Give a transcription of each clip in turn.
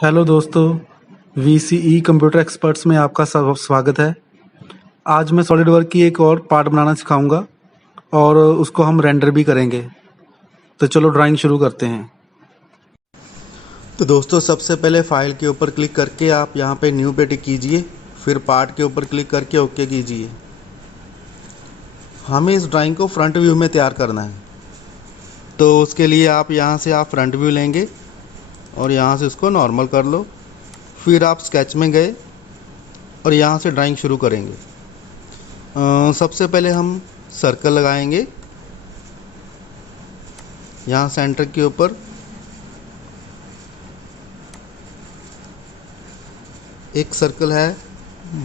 Hello दोस्तों, VCE computer experts में आपका स्वागत है। आज मैं सॉलिडवर्क की एक और पार्ट बनाना सिखाऊंगा और उसको हम रेंडर भी करेंगे। तो चलो ड्राइंग शुरू करते हैं। तो दोस्तों, सबसे पहले फाइल के ऊपर क्लिक करके आप यहाँ पे न्यू पे टिक कीजिए, फिर पार्ट के ऊपर क्लिक करके ओके कीजिए। हमें इस ड्राइंग को फ्रंट व्यू में तैयार करना है, तो उसके लिए आप यहाँ से फ्रंट व्यू लेंगे और यहाँ से उसको नॉर्मल कर लो। फिर आप स्केच में गए और यहाँ से ड्राइंग शुरू करेंगे। सबसे पहले हम सर्कल लगाएंगे यहाँ सेंटर के ऊपर। एक सर्कल है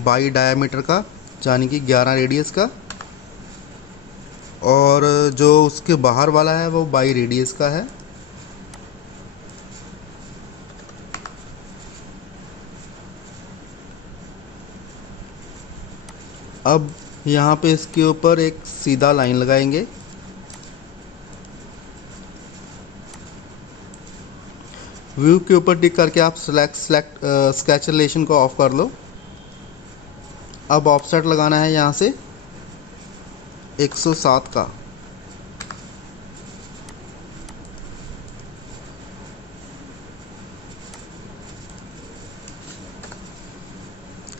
बाई डायमीटर का, यानी कि 11 रेडियस का, और जो उसके बाहर वाला है वो बाई रेडियस का है। अब यहाँ पे इसके ऊपर एक सीधा लाइन लगाएंगे। व्यू के ऊपर टिक करके आप स्केच रिलेशन को ऑफ कर लो। अब ऑफसेट लगाना है यहाँ से 107 का।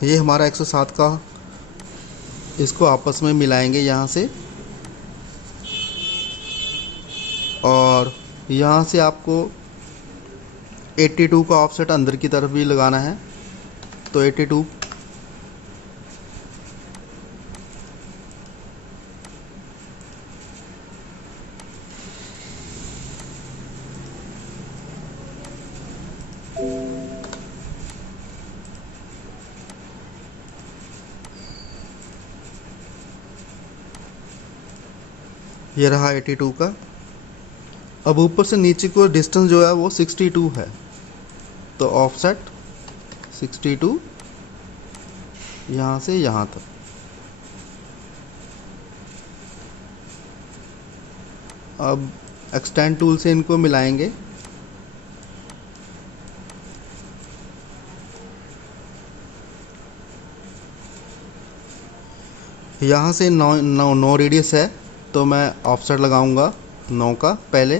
ये हमारा 107 का, इसको आपस में मिलाएंगे यहाँ से, और यहाँ से आपको 82 का ऑफसेट अंदर की तरफ भी लगाना है। तो 82, ये रहा 82 का। अब ऊपर से नीचे को डिस्टेंस जो है वो 62 है, तो ऑफसेट 62 यहाँ से यहाँ तक। अब एक्सटेंड टूल से इनको मिलाएंगे। यहाँ से 9 रेडियस है, तो मैं ऑफसेट लगाऊंगा 9 का पहले,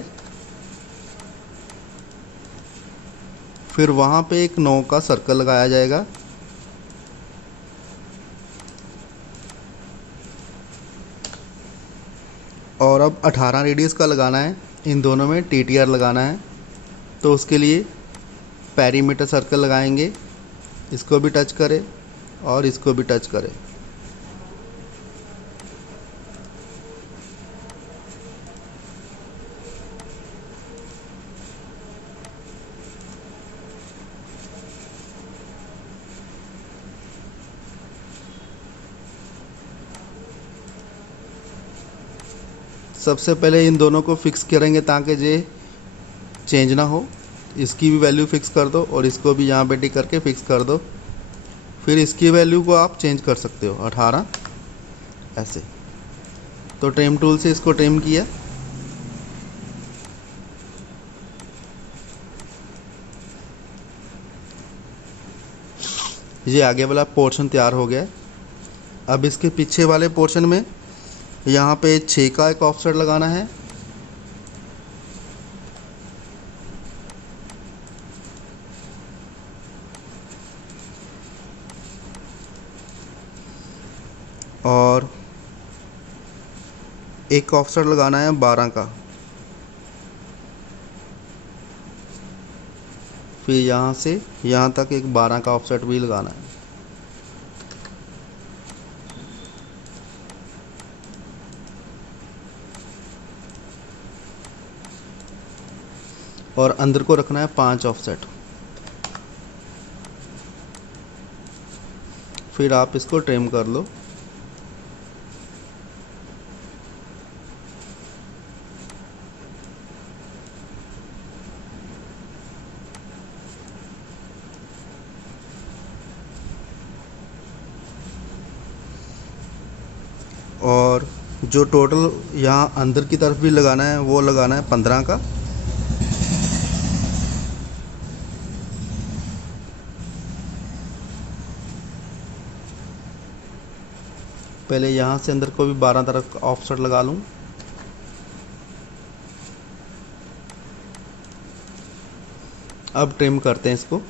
फिर वहाँ पे एक 9 का सर्कल लगाया जाएगा। और अब 18 रेडियस का लगाना है, इन दोनों में TTR लगाना है। तो उसके लिए पेरीमीटर सर्कल लगाएंगे, इसको भी टच करें और इसको भी टच करें। सबसे पहले इन दोनों को फिक्स करेंगे ताकि ये चेंज ना हो। इसकी भी वैल्यू फिक्स कर दो और इसको भी यहाँ पे टिक करके फिक्स कर दो। फिर इसकी वैल्यू को आप चेंज कर सकते हो 18 ऐसे। तो ट्रिम टूल से इसको ट्रिम किया। ये आगे वाला पोर्शन तैयार हो गया। अब इसके पीछे वाले पोर्शन में यहाँ पे 6 का एक ऑफसेट लगाना है। और एक ऑफसेट लगाना है 12 का। फिर यहाँ से यहाँ तक एक 12 का ऑफसेट भी लगाना है। और अंदर को रखना है 5 ऑफसेट। फिर आप इसको ट्रिम कर लो। और जो टोटल यहाँ अंदर की तरफ भी लगाना है वो लगाना है 15 का। पहले यहाँ से अंदर को भी 12 तरफ ऑफसेट लगा लूँ। अब ट्रिम करते हैं इसको।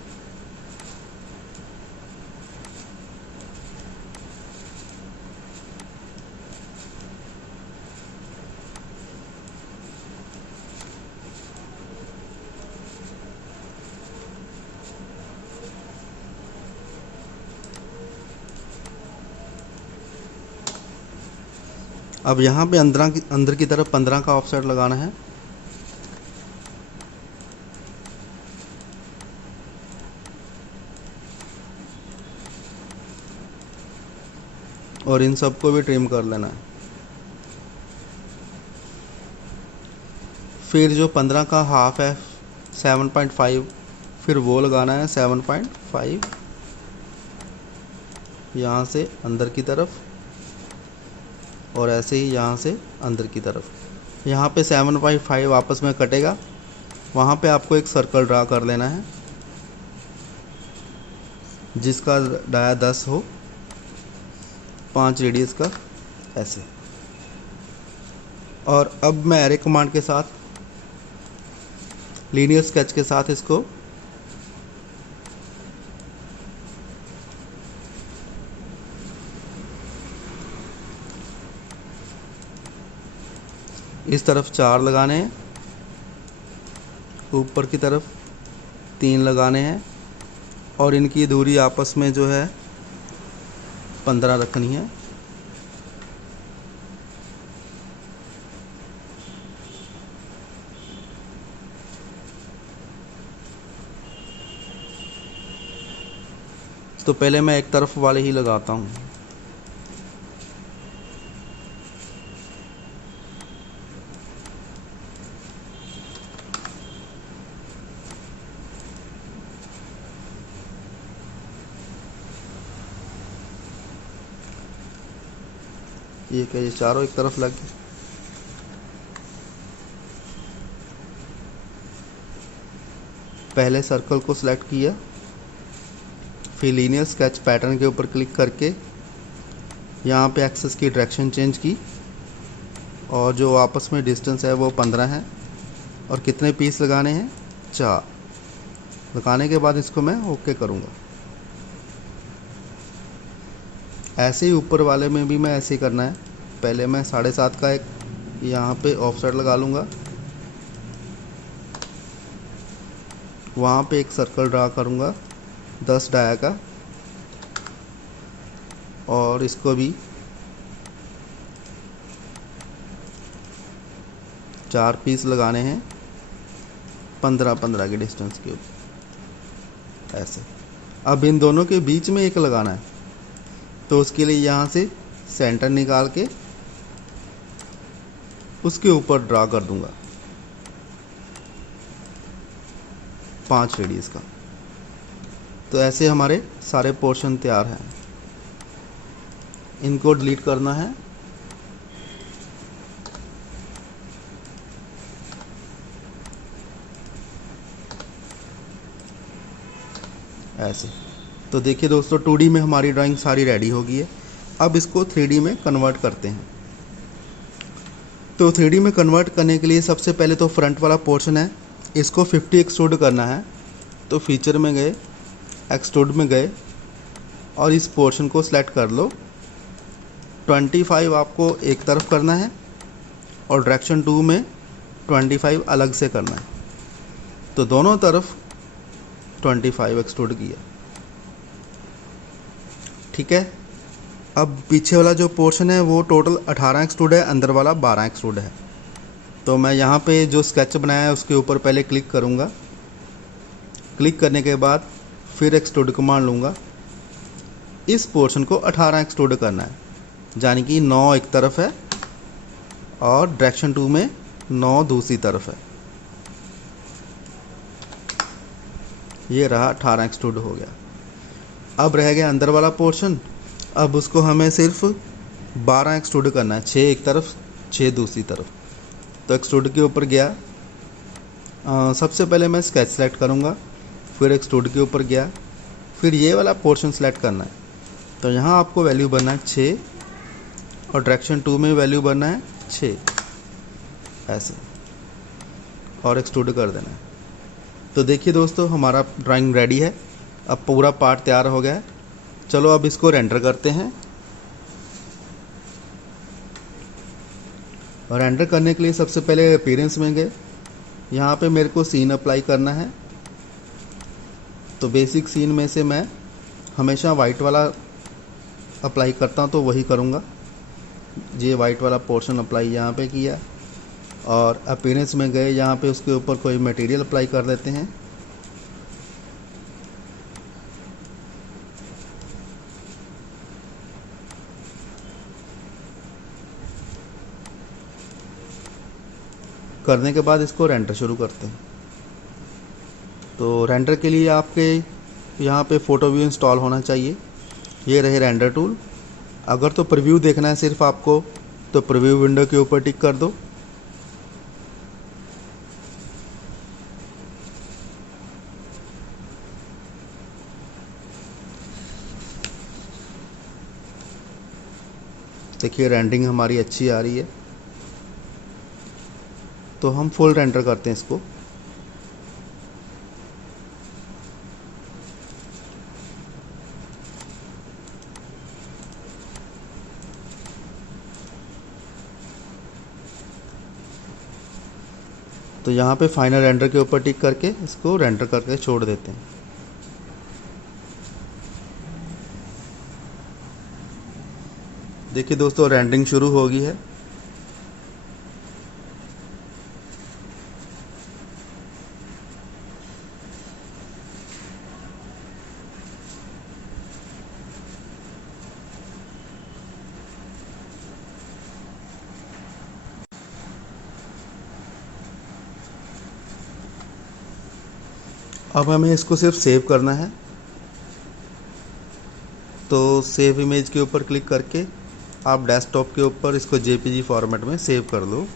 अब यहाँ पे अंदर की तरफ 15 का ऑफसेट लगाना है। और इन सबको भी ट्रिम कर लेना है। फिर जो 15 का हाफ है 7.5, फिर वो लगाना है 7.5 यहाँ से अंदर की तरफ, और ऐसे ही यहाँ से अंदर की तरफ। यहाँ पे 7.5 आपस में कटेगा, वहाँ पे आपको एक सर्कल ड्रा कर लेना है जिसका डाया 10 हो, 5 रेडियस का, ऐसे। और अब मैं एरे कमांड के साथ, लीनियर स्केच के साथ इसको इस तरफ 4 लगाने हैं, ऊपर की तरफ 3 लगाने हैं, और इनकी दूरी आपस में जो है 15 रखनी है। तो पहले मैं एक तरफ वाले ही लगाता हूँ। ये क्या, ये चारों एक तरफ लग गए। पहले सर्कल को सिलेक्ट किया, फिर लीनियर स्केच पैटर्न के ऊपर क्लिक करके यहाँ पे एक्सेस की डायरेक्शन चेंज की, और जो आपस में डिस्टेंस है वो 15 है। और कितने पीस लगाने हैं, 4 लगाने के बाद इसको मैं ओके करूँगा। ऐसे ही ऊपर वाले में भी मैं ऐसे ही करना है। पहले मैं 7.5 का एक यहाँ पे ऑफसेट लगा लूँगा, वहाँ पे एक सर्कल ड्रा करूँगा 10 डाया का, और इसको भी 4 पीस लगाने हैं 15-15 के डिस्टेंस के ऊपर, ऐसे। अब इन दोनों के बीच में एक लगाना है, तो उसके लिए यहाँ से सेंटर निकाल के उसके ऊपर ड्रा कर दूंगा 5 रेडियस का। तो ऐसे हमारे सारे पोर्शन तैयार हैं। इनको डिलीट करना है। ऐसे। तो देखिए दोस्तों, 2D में हमारी ड्राइंग सारी रेडी हो गई है। अब इसको 3D में कन्वर्ट करते हैं। तो 3D में कन्वर्ट करने के लिए सबसे पहले तो फ्रंट वाला पोर्शन है, इसको 50 एक्सट्रूड करना है। तो फीचर में गए, एक्सट्रूड में गए, और इस पोर्शन को सिलेक्ट कर लो। 25 आपको एक तरफ करना है, और डायरेक्शन 2 में 25 अलग से करना है। तो दोनों तरफ 25 एक्सट्रूड किया, ठीक है। अब पीछे वाला जो पोर्शन है वो टोटल 18 एक्सट्रूड है, अंदर वाला 12 एक्सट्रूड है। तो मैं यहाँ पे जो स्केच बनाया है उसके ऊपर पहले क्लिक करूँगा। क्लिक करने के बाद फिर एक्सट्रूड कमांड लूँगा। इस पोर्शन को 18 एक्सट्रूड करना है, यानी कि 9 एक तरफ है और डायरेक्शन 2 में 9 दूसरी तरफ है। ये रहा 18 एक्सट्रूड हो गया। अब रह गया अंदर वाला पोर्शन। अब उसको हमें सिर्फ 12 एक्सट्रूड करना है, 6 एक तरफ 6 दूसरी तरफ। तो एक्सट्रूड के ऊपर गया, सबसे पहले मैं स्केच सेलेक्ट करूँगा, फिर एक्सट्रूड के ऊपर गया, फिर ये वाला पोर्शन सेलेक्ट करना है। तो यहाँ आपको वैल्यू बनना है 6, और डायरेक्शन 2 में वैल्यू बनना है 6 ऐसे, और एक्सट्रूड कर देना है। तो देखिए दोस्तों, हमारा ड्राइंग रेडी है। अब पूरा पार्ट तैयार हो गया है। चलो अब इसको रेंडर करते हैं। और रेंडर करने के लिए सबसे पहले अपीयरेंस में गए, यहाँ पे मेरे को सीन अप्लाई करना है। तो बेसिक सीन में से मैं हमेशा वाइट वाला अप्लाई करता हूँ, तो वही करूँगा। ये वाइट वाला पोर्शन अप्लाई यहाँ पे किया, और अपीयरेंस में गए, यहाँ पे उसके ऊपर कोई मटेरियल अप्लाई कर देते हैं। करने के बाद इसको रेंडर शुरू करते हैं। तो रेंडर के लिए आपके यहाँ पे फ़ोटो व्यू इंस्टॉल होना चाहिए। ये रहे रेंडर टूल। अगर तो प्रीव्यू देखना है सिर्फ आपको, तो प्रीव्यू विंडो के ऊपर टिक कर दो। देखिए रेंडरिंग हमारी अच्छी आ रही है। तो हम फुल रेंडर करते हैं इसको। तो यहाँ पे फाइनल रेंडर के ऊपर टिक करके इसको रेंडर करके छोड़ देते हैं। देखिए दोस्तों, रेंडरिंग शुरू हो गई है। अब हमें इसको सिर्फ सेव करना है। तो सेव इमेज के ऊपर क्लिक करके आप डेस्कटॉप के ऊपर इसको जेपीजी फॉर्मेट में सेव कर लो।